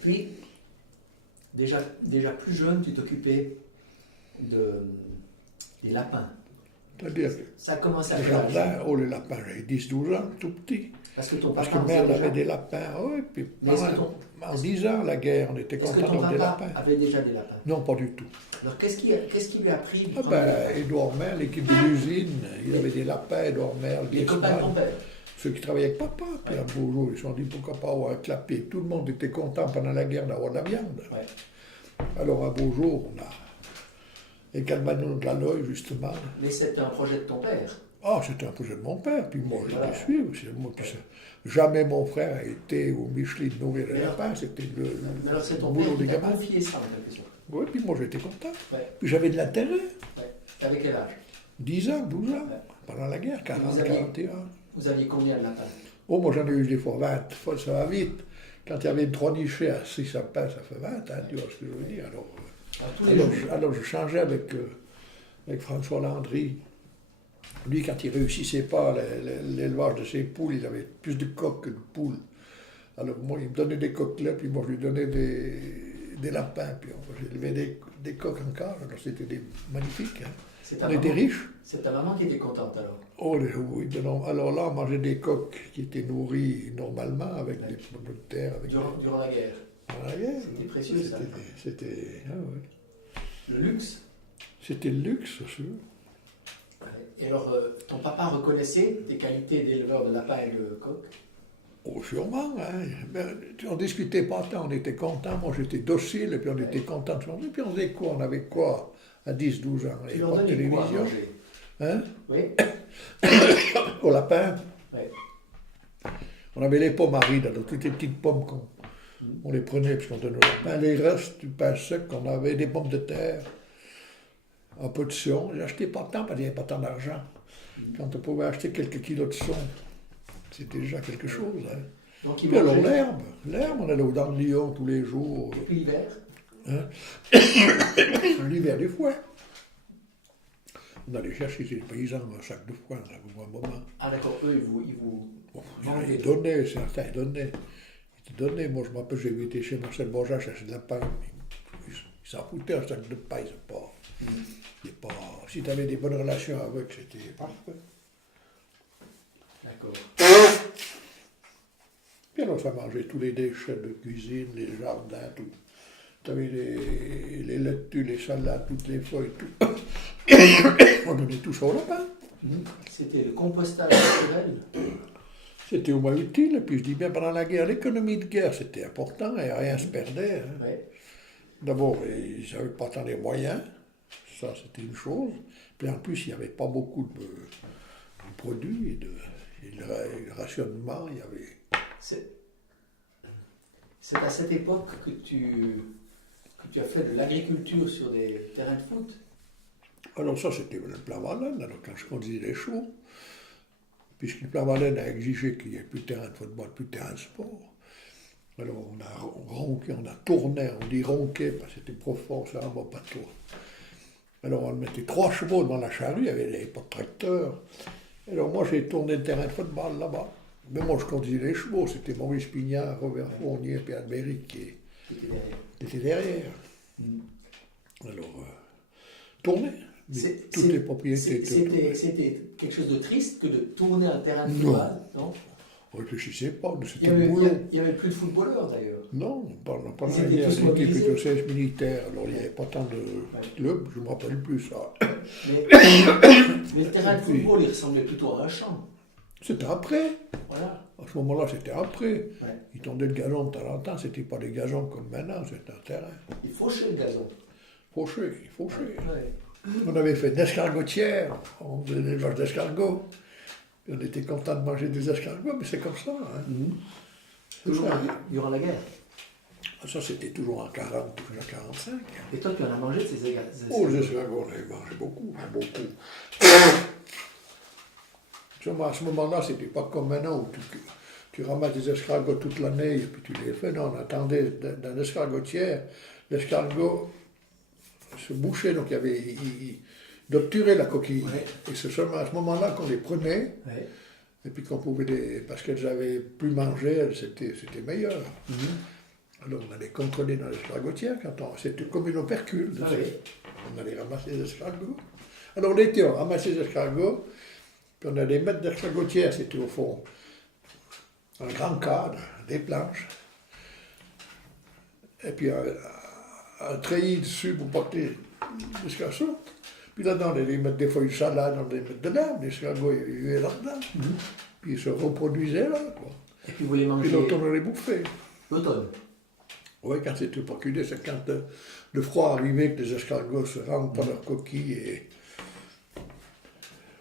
puis, déjà plus jeune, tu t'occupais des lapins. C'est-à-dire Ça a commencé à le quel âge? jardin, oh les lapins, j'avais 10-12 ans, tout petit. Parce que ton Parce papa que en mère faisait avait déjà. des lapins. Oui, puis Mais est-ce que en 10 ans, la guerre, on était Est-ce que contents ton d'avoir des papa lapins. avait déjà des lapins? Non, pas du tout. Alors qu'est-ce qui lui a appris du Ah premier lapin? Édouard Merle, l'équipe de l'usine, il avait des lapins, Édouard Merle, Les copains de ton père? ceux qui travaillaient avec papa. Puis un beau jour, ils se sont dit pourquoi pas avoir un clapet. Tout le monde était content pendant la guerre d'avoir de la viande. Ouais. Alors un beau jour, on a les Calmagnons de la Loye, justement. Mais c'était un projet de ton père. Ah, c'était un projet de mon père, puis moi Voilà. j'étais suivre. Jamais mon frère a été au Michelin de nourrir les Mais lapins, c'était Mais alors c'est ton boulot père qui des t'a gamins. confié ça en quelque sorte. Oui, puis moi j'étais content. Ouais. Puis j'avais de l'intérêt. Ouais. T'avais quel âge? 10 ans, 12 ans, Ouais. pendant la guerre, 40, vous aviez- 41. Vous aviez combien de lapins? Oh, moi j'en ai eu des fois 20, ça va vite. Quand il y avait 3 nichés à 6 sapins, ça fait 20, hein, tu vois ce que je veux dire. Tous les jours. Alors je changeais avec François Landry. Lui, quand il réussissait pas l'élevage de ses poules, il avait plus de coqs que de poules. Alors moi, il me donnait des coqs là, puis moi je lui donnais des lapins, puis j'élevais des coqs en cage, alors c'était magnifiques. Hein. C'est ta On était maman- riches. C'est ta maman qui était contente alors. Oh oui, non. Alors là, on mangeait des coqs qui étaient nourris normalement avec des pommes de terre. Avec Durant la guerre. Dans la guerre, C'était précieux, ça. C'était ah ouais. Le luxe. C'était le luxe, sûr. Et alors, ton papa reconnaissait tes qualités d'éleveur de lapins et de coqs? Oh, sûrement. Hein. Ben, on discutait pas tant, on était contents. Moi, j'étais docile, et puis on était contents de changer. Puis on faisait quoi? On avait quoi à 10-12 ans? Tu Il n'y leur avait pas de donnais quoi à télévision. manger? Hein? Oui. Au lapin. Ouais. On avait les pommes arides, alors toutes les petites pommes on les prenait puisqu'on donnait au lapin. Les restes du pain sec, on avait des pommes de terre, un peu de son. J'achetais pas tant parce qu'il n'y avait pas tant d'argent. Quand on pouvait acheter quelques kilos de son, c'était déjà quelque chose. Hein. Donc, il Puis alors mangeait. l'herbe, on allait au Dents de Lyon tous les jours. Et puis l'hiver? Hein. L'hiver du foin. On allait chercher chez les paysans un sac de foin, là, pour un moment. Ah d'accord, eux, ils vous Bon, vendaient. ils donnaient, certains ils donnaient. Ils te donnaient. Moi, je me rappelle, j'ai été chez Marcel Borja chercher de la paille. Ils s'en foutaient, un sac de paille, c'est pas... Si tu avais des bonnes relations avec, c'était parfait. D'accord. Puis alors, ça mangeait tous les déchets de cuisine, les jardins, tout. Tu avais les laitues, les salades, toutes les feuilles, tout. On donnait tout ça au lapin. C'était le compostage naturel. C'était au moins utile. Et puis je dis bien, pendant la guerre, l'économie de guerre, c'était important et rien se perdait. Hein. Ouais. D'abord, ils n'avaient pas tant les moyens. Ça, c'était une chose. Puis en plus, il n'y avait pas beaucoup de produits et le rationnement, il y avait... C'est à cette époque que tu as fait de l'agriculture sur des terrains de foot. Alors ça, c'était le plan Valenne, alors quand je conduisais les chevaux, puisque le plan Valenne a exigé qu'il n'y ait plus de terrain de football, plus de terrain de sport. Alors on a ronqué, on a tourné, on dit ronqué, parce que c'était profond, ça ne va pas trop. Alors on mettait 3 chevaux devant la charrue, il n'y avait pas de tracteur. Alors moi j'ai tourné le terrain de football là-bas. Mais moi je conduisais les chevaux, c'était Maurice Pignard, Robert Fournier, Pierre Albéric qui était derrière. Alors, tourner. Mais toutes les propriétés étaient tournées. C'était quelque chose de triste que de tourner un terrain de Non. football, non? On ne réfléchissait pas, Il c'était le boulot. n'y avait plus de footballeurs d'ailleurs. Non, pendant Ils la étaient guerre, tous l'équipe mobilisés. était au service militaire, alors il n'y avait pas tant de clubs, je ne me rappelle plus ça. Mais le terrain de football, il ressemblait plutôt à un champ. C'était après. Voilà. À ce moment-là, c'était après. Ouais. Ils tondaient le gazon de temps en temps, c'était pas des gazons comme maintenant, c'était un terrain. Il fauchait le gazon. Fauché. Ouais. On avait fait une escargotière, on faisait l'élevage d'escargots. Et on était content de manger des escargots, mais c'est comme ça. Hein. Toujours durant la guerre. Ça, c'était toujours en 40, toujours en 45. Et toi, tu en as mangé de ces égards. Oh, les escargots, on avait mangé beaucoup. À ce moment-là, c'était pas comme maintenant où tu ramasses des escargots toute l'année et puis tu les fais. Non, on attendait dans l'escargotière, l'escargot se bouchait, donc il d'obturer la coquille. Ouais. Et c'est seulement à ce moment-là qu'on les prenait, Ouais. et puis qu'on pouvait les... Parce qu'elles avaient plus mangé, c'était meilleur. Alors on allait contrôler dans l'escargotière, c'était comme une opercule. Ah oui. On allait ramasser les escargots. Alors l'été, on ramassait les escargots, puis on allait mettre dans l'escargotière, c'était au fond un grand cadre, des planches, et puis un treillis dessus pour porter l'escargot. Puis là-dedans, on allait mettre des feuilles de salade, on allait mettre de l'herbe, l'escargot il vivait là-dedans. Puis il se reproduisait là, quoi. Et puis vous les mangez Puis l'automne, on les bouffait. l'automne. Oui, quand c'était operculé, c'est quand le froid arrivait que les escargots se rendent par leurs coquilles et...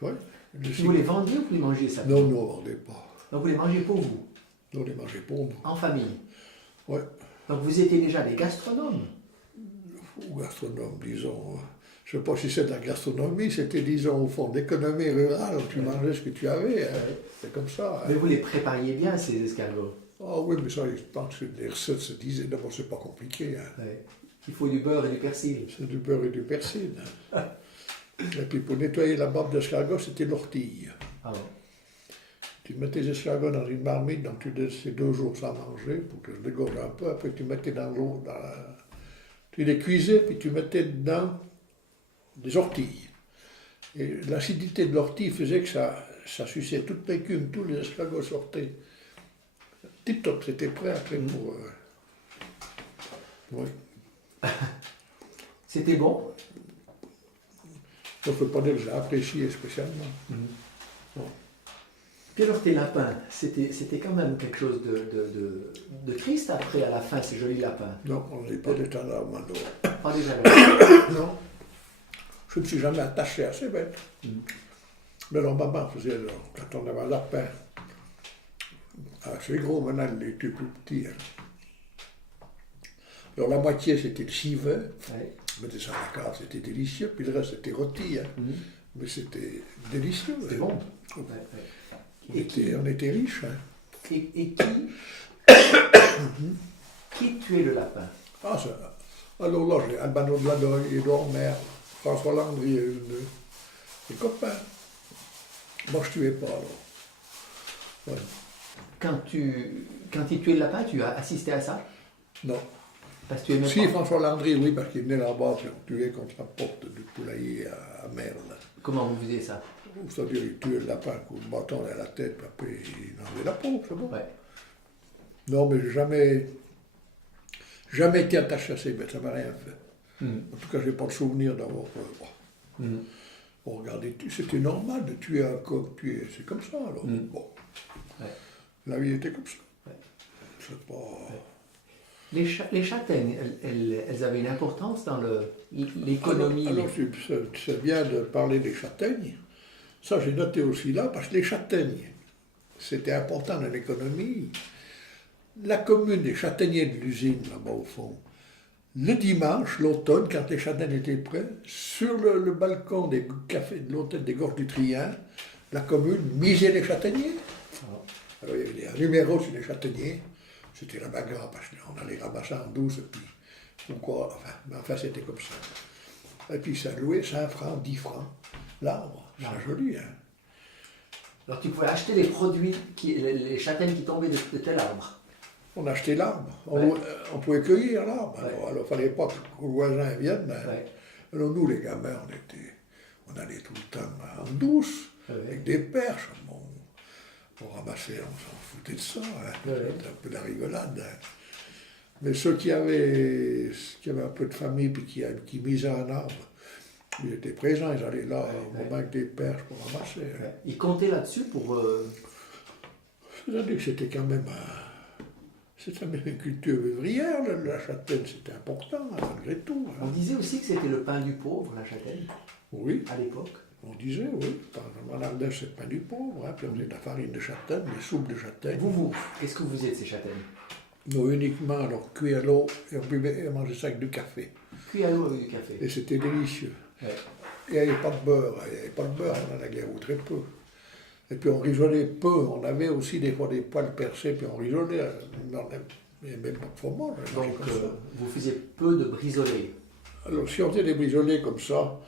Oui. Vous les vendiez ou vous les mangez ça? Non, nous, on ne vendait pas. Donc vous les mangez pour vous? Nous, on les mangeait pour nous. En famille? Oui. Donc vous étiez déjà des gastronomes? Ou gastronome, disons. Je ne sais pas si c'est de la gastronomie, c'était, disons, au fond, d'économie rurale, tu mangeais ce que tu avais. Hein. C'est comme ça. Mais Hein. vous les prépariez bien, ces escargots? Ah oui, mais ça, je pense que les recettes se disaient, d'abord, c'est pas compliqué. Hein. Ouais. Il faut du beurre et du persil. C'est du beurre et du persil. Hein. Et puis pour nettoyer la barbe d'escargot, c'était l'ortie. Ah bon. Tu mettais les escargots dans une marmite, donc tu laissais 2 jours sans manger pour que je dégorge un peu. Après, tu mettais dans l'eau, tu les cuisais, puis tu mettais dedans des orties. Et l'acidité de l'ortie faisait que ça suçait toute l'écume, tous les escargots sortaient. Tip top, c'était prêt après pour. Oui. C'était bon? Je ne peux pas dire que j'ai apprécié spécialement. Bon. Puis alors tes lapins, c'était quand même quelque chose de triste après, à la fin, ces jolis lapins. Non, on n'est pas des gendarmes, non. Pas des jaloux. Non. Je ne me suis jamais attaché à ces bêtes. Mais alors, maman faisait, quand on avait un lapin, assez gros, maintenant il était plus petit. Hein. Alors la moitié c'était le civet, Ouais. on mettait ça à la carte, c'était délicieux, puis le reste c'était rôti. Hein. Mais c'était délicieux. C'était hein. bon. On, Ouais. on était riches. Hein. Et qui tuait le lapin? Ah, ça. Alors là, j'ai Albano de Ladoy, Édouard Merle, François Landry, des copains. Moi, je ne tuais pas, alors. Ouais. Quand il tuait le lapin, tu as assisté à ça? Non. Parce que tu aimais Si, pas. François Landry, oui, parce qu'il venait là-bas, puis on tuait contre la porte du poulailler à Merle. Comment vous faisiez ça? C'est-à-dire, il tuait le lapin, coup de bâton à la tête, puis après, il enlevait la peau, c'est bon. Ouais. Non, mais j'ai jamais été attaché à ces bêtes, ça ne m'a rien fait. En tout cas, je n'ai pas de souvenir d'avoir. On regardait, c'était normal de tuer un coq, c'est comme ça, alors. Bon. Ouais. La vie était comme ça. Ouais. C'est pas. Les châtaignes, elles avaient une importance dans l'économie. Alors c'est bien de parler des châtaignes. Ça, j'ai noté aussi là, parce que les châtaignes, c'était important dans l'économie. La commune des châtaigniers de l'usine, là-bas au fond, le dimanche, l'automne, quand les châtaignes étaient prêts, sur le balcon des cafés de l'hôtel des Gorges du Trien, la commune misait les châtaigniers. Alors il y avait des numéros sur les châtaigniers. C'était la bagarre, parce qu'on allait ramasser en douce, puis pourquoi, enfin c'était comme ça. Et puis ça louait 5 francs, 10 francs, l'arbre, c'est joli. Hein. Alors tu pouvais acheter les produits, les châtaignes qui tombaient de tel arbre. On achetait l'arbre, Ouais. on pouvait cueillir l'arbre, Ouais. alors il ne fallait pas que le voisin vienne. Hein. Ouais. Alors nous les gamins, on allait tout le temps en douce, Ouais. avec des perches, on ramassait, on s'en foutait de ça, hein. Ouais. C'était un peu de la rigolade. Hein. Mais ceux qui avaient un peu de famille puis qui misaient un arbre, ils étaient présents, ils allaient là au moment avec des perches pour ramasser. Hein. Ouais. Ils comptaient là-dessus pour... C'est-à-dire que c'était quand même une culture ouvrière, la châtaigne, c'était important, hein, malgré tout. Hein. On disait aussi que c'était le pain du pauvre, la châtaigne, Oui, à l'époque. on disait, oui. Par exemple, en Ardèche, c'est pas du pauvre, hein, puis on faisait de la farine de châtaigne, des soupes de châtaigne. Qu'est-ce que vous faisiez de ces châtaignes? Nous, uniquement, alors, cuit à l'eau, et on mangeait ça avec du café. Cuit à l'eau avec du café. Et c'était délicieux. Ouais. Et il n'y avait pas de beurre, on en avait ou très peu. Et puis on risolait peu, on avait aussi des fois des poils percés, puis on risolait, mais il n'y avait même pas de fromage. on mangeait Donc comme ça. vous faisiez peu de brisolés. Alors si on faisait des brisolés comme ça,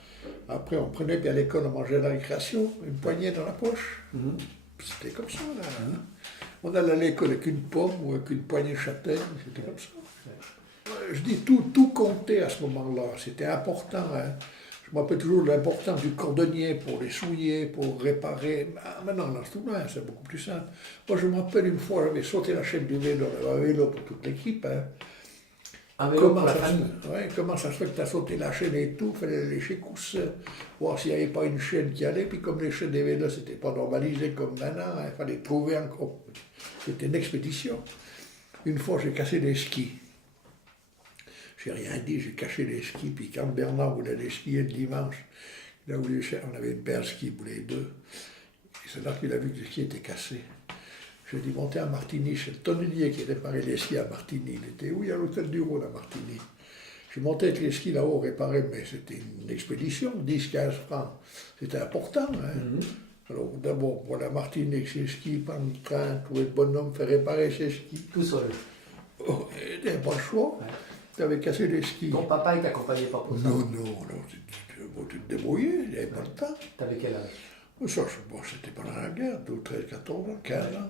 après on prenait, puis à l'école on mangeait à la récréation, une poignée dans la poche. C'était comme ça, là. Hein. On allait à l'école avec une pomme ou avec une poignée de châtaigne, c'était comme ça. Je dis tout comptait à ce moment-là, c'était important. Hein. Je me rappelle toujours de l'importance du cordonnier pour les souiller, pour réparer. Ah, maintenant, là, c'est beaucoup plus simple. Moi, je me rappelle une fois, j'avais sauté la chaîne du vélo, un vélo pour toute l'équipe. Hein. Un vélo pour la famille. Comment ça se fait que tu as sauté la chaîne et tout, il fallait aller chez Cousse, voir s'il n'y avait pas une chaîne qui allait, puis comme les chaînes des vélos, c'était pas normalisé comme maintenant, il fallait trouver encore. C'était une expédition. Une fois, j'ai cassé les skis. J'ai rien dit, j'ai caché les skis, puis quand Bernard voulait aller skier le dimanche, il a voulu, on avait une paire de skis pour les deux, et c'est là qu'il a vu que les skis étaient cassés. J'ai dit monter à Martigny, c'est le tonnelier qui réparait les skis à Martigny. Il était, oui, à l'hôtel du Rhône à Martigny. J'ai monté avec les skis là-haut réparés, mais c'était une expédition, 10-15 francs. C'était important. Hein. Alors d'abord, pour la Martinique, ses skis, prendre le train, trouver le bonhomme, faire réparer ses skis. Tout seul. Oh, il n'avait pas le choix. Ouais. Tu avais cassé les skis. Ton papa, il t'accompagnait pas pour ça? Non, tu te débrouillais, il n'y avait pas le temps. T'avais quel âge? Ça, c'était pendant la guerre, 12, 13, 14 ans, 15 ans.